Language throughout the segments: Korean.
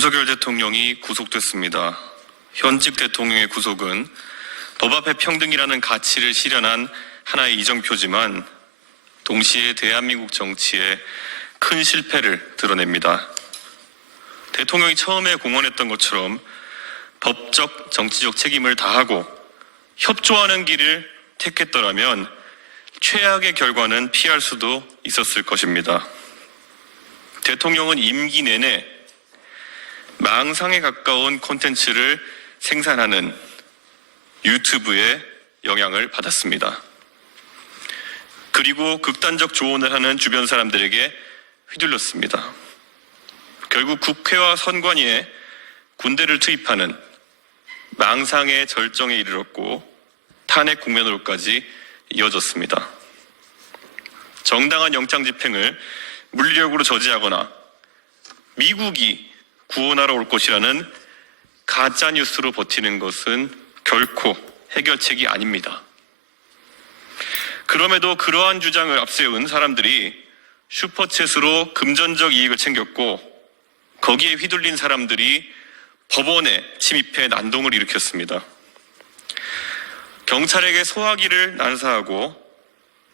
윤석열 대통령이 구속됐습니다. 현직 대통령의 구속은 법 앞에 평등이라는 가치를 실현한 하나의 이정표지만 동시에 대한민국 정치의 큰 실패를 드러냅니다. 대통령이 처음에 공언했던 것처럼 법적, 정치적 책임을 다하고 협조하는 길을 택했더라면 최악의 결과는 피할 수도 있었을 것입니다. 대통령은 임기 내내 망상에 가까운 콘텐츠를 생산하는 유튜브에 영향을 받았습니다. 그리고 극단적 조언을 하는 주변 사람들에게 휘둘렸습니다. 결국 국회와 선관위에 군대를 투입하는 망상의 절정에 이르렀고 탄핵 국면으로까지 이어졌습니다. 정당한 영장 집행을 물리력으로 저지하거나 미국이 구원하러 올 것이라는 가짜뉴스로 버티는 것은 결코 해결책이 아닙니다. 그럼에도 그러한 주장을 앞세운 사람들이 슈퍼챗으로 금전적 이익을 챙겼고 거기에 휘둘린 사람들이 법원에 침입해 난동을 일으켰습니다. 경찰에게 소화기를 난사하고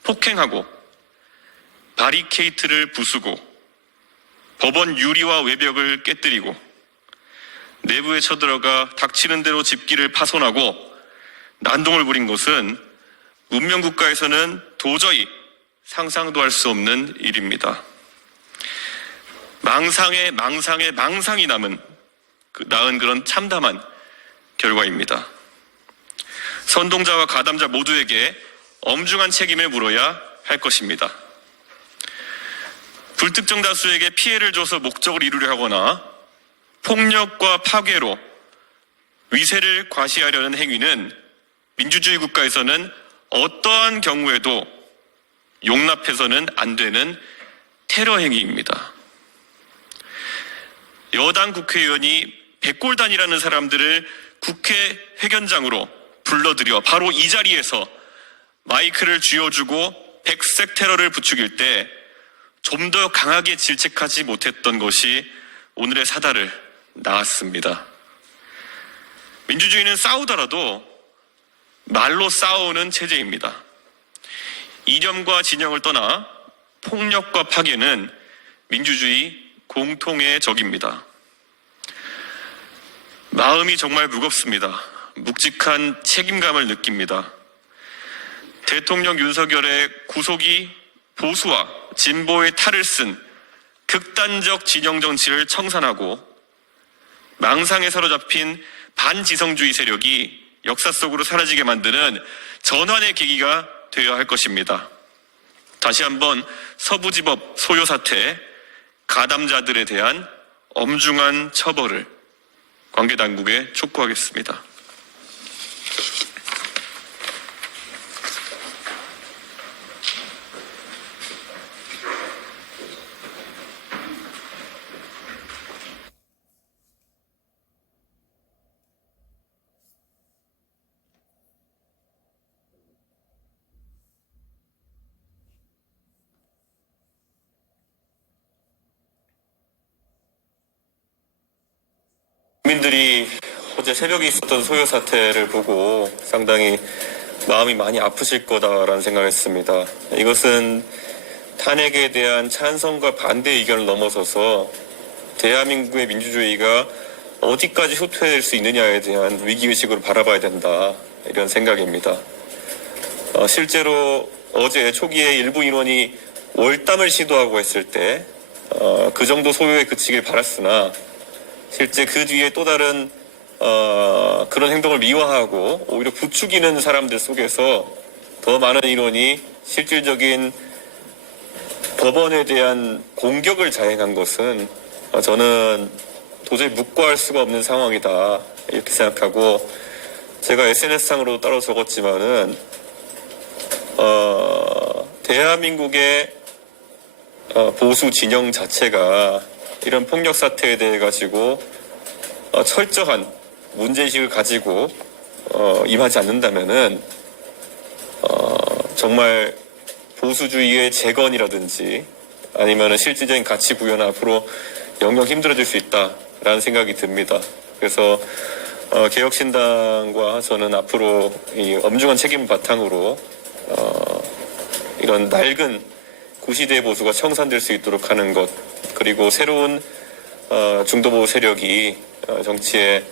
폭행하고 바리케이트를 부수고 법원 유리와 외벽을 깨뜨리고 내부에 쳐들어가 닥치는 대로 집기를 파손하고 난동을 부린 것은 문명국가에서는 도저히 상상도 할 수 없는 일입니다. 망상에 망상이 낳은 그런 참담한 결과입니다. 선동자와 가담자 모두에게 엄중한 책임을 물어야 할 것입니다. 불특정 다수에게 피해를 줘서 목적을 이루려 하거나 폭력과 파괴로 위세를 과시하려는 행위는 민주주의 국가에서는 어떠한 경우에도 용납해서는 안 되는 테러 행위입니다. 여당 국회의원이 백골단이라는 사람들을 국회 회견장으로 불러들여 바로 이 자리에서 마이크를 쥐어주고 백색 테러를 부추길 때 좀 더 강하게 질책하지 못했던 것이 오늘의 사달을 낳았습니다. 민주주의는 싸우더라도 말로 싸우는 체제입니다. 이념과 진영을 떠나 폭력과 파괴는 민주주의 공통의 적입니다. 마음이 정말 무겁습니다. 묵직한 책임감을 느낍니다. 대통령 윤석열의 구속이 보수와 진보의 탈을 쓴 극단적 진영 정치를 청산하고 망상에 사로잡힌 반지성주의 세력이 역사 속으로 사라지게 만드는 전환의 계기가 되어야 할 것입니다. 다시 한번 서부지법 소요 사태 가담자들에 대한 엄중한 처벌을 관계 당국에 촉구하겠습니다. 국민들이 어제 새벽에 있었던 소요 사태를 보고 상당히 마음이 많이 아프실 거다라는 생각을 했습니다. 이것은 탄핵에 대한 찬성과 반대 의견을 넘어서서 대한민국의 민주주의가 어디까지 후퇴될 수 있느냐에 대한 위기의식으로 바라봐야 된다, 이런 생각입니다. 실제로 어제 초기에 일부 인원이 월담을 시도하고 했을 때 그 정도 소요에 그치길 바랐으나 실제 그 뒤에 또 다른 그런 행동을 미화하고 오히려 부추기는 사람들 속에서 더 많은 인원이 실질적인 법원에 대한 공격을 자행한 것은 저는 도저히 묵과할 수가 없는 상황이다, 이렇게 생각하고, 제가 SNS상으로 따로 적었지만은 대한민국의 보수 진영 자체가 이런 폭력 사태에 대해 가지고 철저한 문제의식을 가지고 임하지 않는다면은 정말 보수주의의 재건이라든지 아니면은 실질적인 가치 구현은 앞으로 영영 힘들어질 수 있다, 않을까라는 생각이 듭니다. 그래서 개혁신당과 저는 앞으로 이 엄중한 책임을 바탕으로 이런 낡은 구시대 보수가 청산될 수 있도록 하는 것, 그리고 새로운 중도보수 세력이 정치에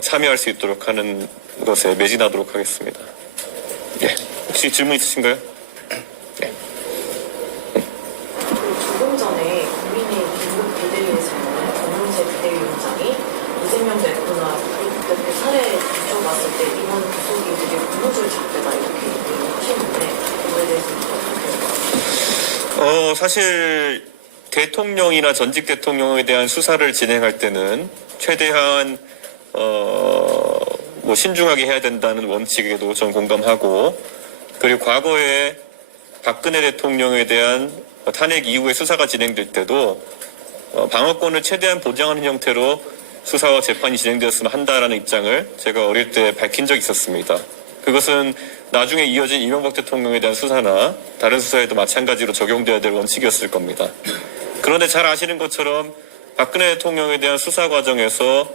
참여할 수 있도록 하는 것에 매진하도록 하겠습니다. 예. 혹시 질문 있으신가요? 예. 조금 전에 국민의힘 긴급 비대위에서는 권영세 비대위원장이 이재명 대표나 이 대표 사례 비춰봤을 때 이번 구속이 되게 고무줄 작대다 이렇게 얘기를 하시는데 이거에 대해서는 어떻게 생각하세요? 사실 대통령이나 전직 대통령에 대한 수사를 진행할 때는 최대한 뭐 신중하게 해야 된다는 원칙에도 전 공감하고, 그리고 과거에 박근혜 대통령에 대한 탄핵 이후에 수사가 진행될 때도 방어권을 최대한 보장하는 형태로 수사와 재판이 진행되었으면 한다라는 입장을 제가 어릴 때 밝힌 적이 있었습니다. 그것은 나중에 이어진 이명박 대통령에 대한 수사나 다른 수사에도 마찬가지로 적용되어야 될 원칙이었을 겁니다. 그런데 잘 아시는 것처럼 박근혜 대통령에 대한 수사 과정에서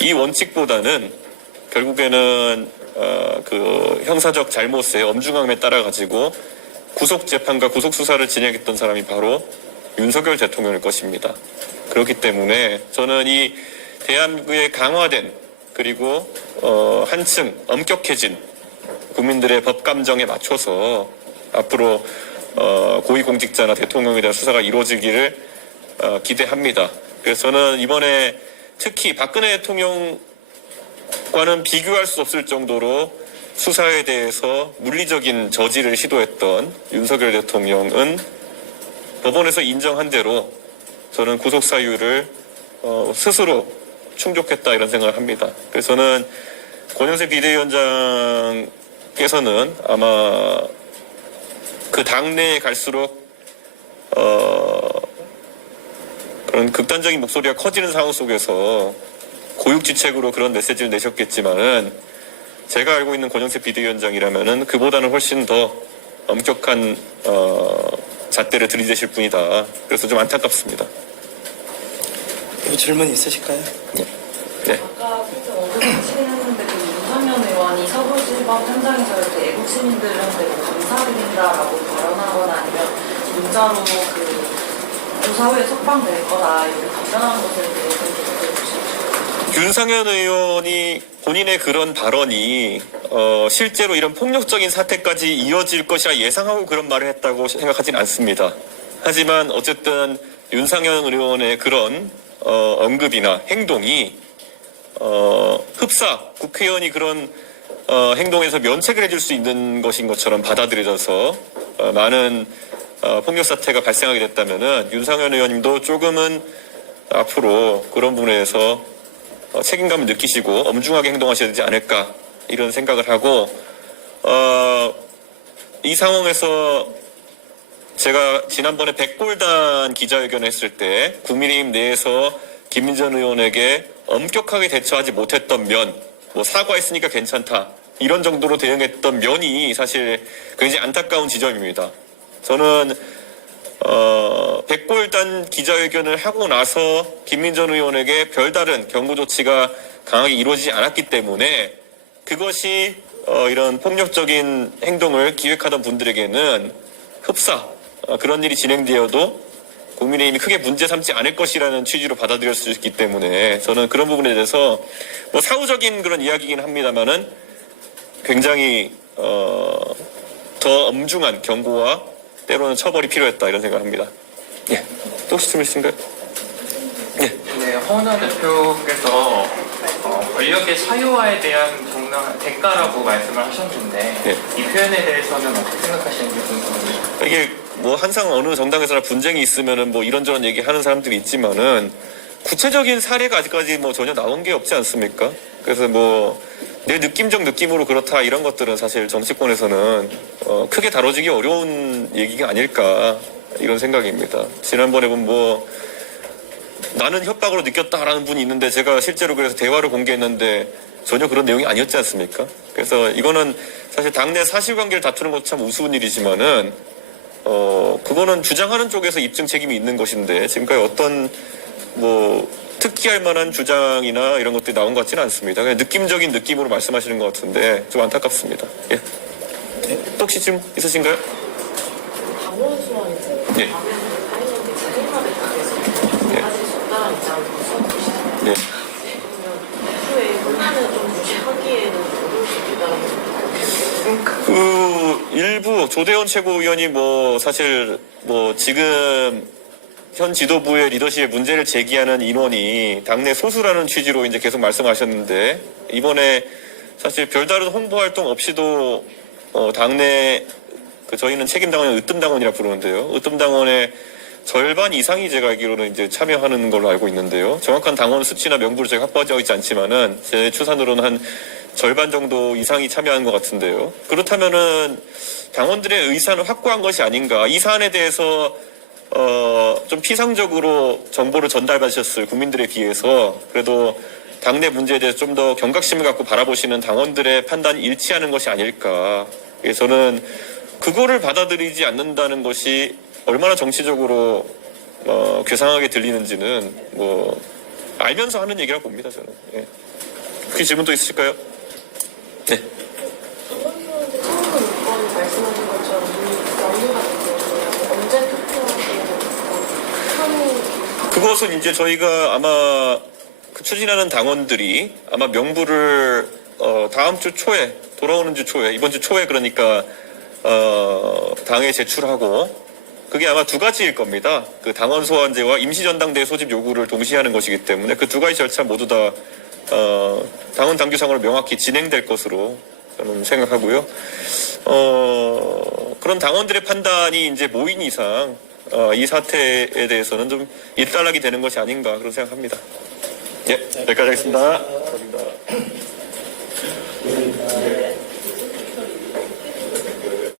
이 원칙보다는 결국에는 그 형사적 잘못의 엄중함에 따라 가지고 구속 재판과 구속 수사를 진행했던 사람이 바로 윤석열 대통령일 것입니다. 그렇기 때문에 저는 이 대한민국의 강화된, 그리고 한층 엄격해진 국민들의 법 감정에 맞춰서 앞으로 고위공직자나 대통령에 대한 수사가 이루어지기를 기대합니다. 그래서 저는 이번에 특히 박근혜 대통령과는 비교할 수 없을 정도로 수사에 대해서 물리적인 저지를 시도했던 윤석열 대통령은 법원에서 인정한 대로 저는 구속 사유를 스스로 충족했다 이런 생각을 합니다. 그래서 저는 권영세 비대위원장께서는 아마 그 당내에 갈수록 그런 극단적인 목소리가 커지는 상황 속에서 고육지책으로 그런 메시지를 내셨겠지만은, 제가 알고 있는 권영세 비대위원장이라면은 그보다는 훨씬 더 엄격한 잣대를 들이대실 분이다. 그래서 좀 안타깝습니다. 질문 있으실까요? 네. 아까 살짝 언급하시긴 했는데 그 윤석열 의원이 서울시법 현장에서 이렇게 애국 시민들한테 뭐 감사드린다라고 발언하거나 아니면 문자로 그 조사 후에 석방될 거다 이렇게 답변한 것에 대해서 어떻게 보시나요? 윤상현 의원이 본인의 그런 발언이 실제로 이런 폭력적인 사태까지 이어질 것이라 예상하고 그런 말을 했다고 생각하진 않습니다. 하지만 어쨌든 윤상현 의원의 그런 언급이나 행동이 흡사 국회의원이 그런 행동에서 면책을 해줄 수 있는 것인 것처럼 받아들여져서 많은 폭력 사태가 발생하게 됐다면은 윤상현 의원님도 조금은 앞으로 그런 부분에서 책임감을 느끼시고 엄중하게 행동하셔야 되지 않을까 이런 생각을 하고, 이 상황에서 제가 지난번에 백골단 기자회견을 했을 때 국민의힘 내에서 김민전 의원에게 엄격하게 대처하지 못했던 면, 뭐 사과했으니까 괜찮다 이런 정도로 대응했던 면이 사실 굉장히 안타까운 지점입니다. 저는 백골단 기자회견을 하고 나서 김민전 의원에게 별다른 경고 조치가 강하게 이루어지지 않았기 때문에 그것이 이런 폭력적인 행동을 기획하던 분들에게는 흡사 그런 일이 진행되어도 국민의힘이 크게 문제 삼지 않을 것이라는 취지로 받아들일 수 있기 때문에 저는 그런 부분에 대해서 뭐 사후적인 그런 이야기이긴 합니다만은 굉장히 더 엄중한 경고와 때로는 처벌이 필요했다 이런 생각을 합니다. 예. 또 혹시 질문 있으신가요? 예. 네, 허은하 대표께서 권력의 사유화에 대한 정당한 대가라고 말씀을 하셨는데 예. 이 표현에 대해서는 어떻게 생각하시는지 궁금합니다. 이게 뭐 항상 어느 정당에서나 분쟁이 있으면은 뭐 이런저런 얘기하는 사람들이 있지만은 구체적인 사례가 아직까지 뭐 전혀 나온 게 없지 않습니까? 그래서 뭐 내 느낌적 느낌으로 그렇다 이런 것들은 사실 정치권에서는 크게 다뤄지기 어려운 얘기가 아닐까 이런 생각입니다. 지난번에 보면 뭐 나는 협박으로 느꼈다라는 분이 있는데 제가 실제로 그래서 대화를 공개했는데 전혀 그런 내용이 아니었지 않습니까? 그래서 이거는 사실 당내 사실관계를 다투는 것도 참 우스운 일이지만은 그거는 주장하는 쪽에서 입증 책임이 있는 것인데 지금까지 어떤 뭐 특기할 만한 주장이나 이런 것들이 나온 것 같지는 않습니다. 그냥 느낌적인 느낌으로 말씀하시는 것 같은데 좀 안타깝습니다. 예. 또 혹시 지금 있으신가요? 당원 수원에서 예. 당원들이 책임감에 대해서 가질 수 없다는 입장을 써주시잖아요. 예. 그러면 후에 혼란을 좀 무시하기에는 어려울 수 있다는 생각이 그 일부 조대원 최고위원이 뭐 사실 뭐 지금 현 지도부의 리더십에 문제를 제기하는 인원이 당내 소수라는 취지로 이제 계속 말씀하셨는데 이번에 사실 별다른 홍보 활동 없이도 당내 그 저희는 책임당원을 으뜸당원이라 부르는데요. 으뜸당원의 절반 이상이 제가 알기로는 이제 참여하는 걸로 알고 있는데요. 정확한 당원 수치나 명부를 제가 확보하지 있지 않지만은 제 추산으로는 한 절반 정도 이상이 참여한 것 같은데요. 그렇다면은 당원들의 의사는 확고한 것이 아닌가. 이 사안에 대해서 좀 피상적으로 정보를 전달받으셨을 국민들에 비해서 그래도 당내 문제에 대해서 좀 더 경각심을 갖고 바라보시는 당원들의 판단이 일치하는 것이 아닐까. 저는 그거를 받아들이지 않는다는 것이 얼마나 정치적으로 괴상하게 들리는지는 뭐 알면서 하는 얘기라고 봅니다. 저는. 예. 혹시 질문 또 있으실까요? 네. 당원수원제 청구 요건 말씀하신 것처럼 이 명령 같은 경우는 언제 투표하고 그것은 이제 저희가 아마 그 추진하는 당원들이 아마 명부를 다음 주 초에 돌아오는 주 초에 이번 주 초에 그러니까 당에 제출하고 그게 아마 두 가지일 겁니다. 그 당원 소환제와 임시전당대회 소집 요구를 동시에 하는 것이기 때문에 그 두 가지 절차 모두 다 당원 당규상으로 명확히 진행될 것으로 저는 생각하고요. 그런 당원들의 판단이 이제 모인 이상 이 사태에 대해서는 좀 일단락이 되는 것이 아닌가 그런 생각합니다. 예, 여기까지 하겠습니다. 감사합니다.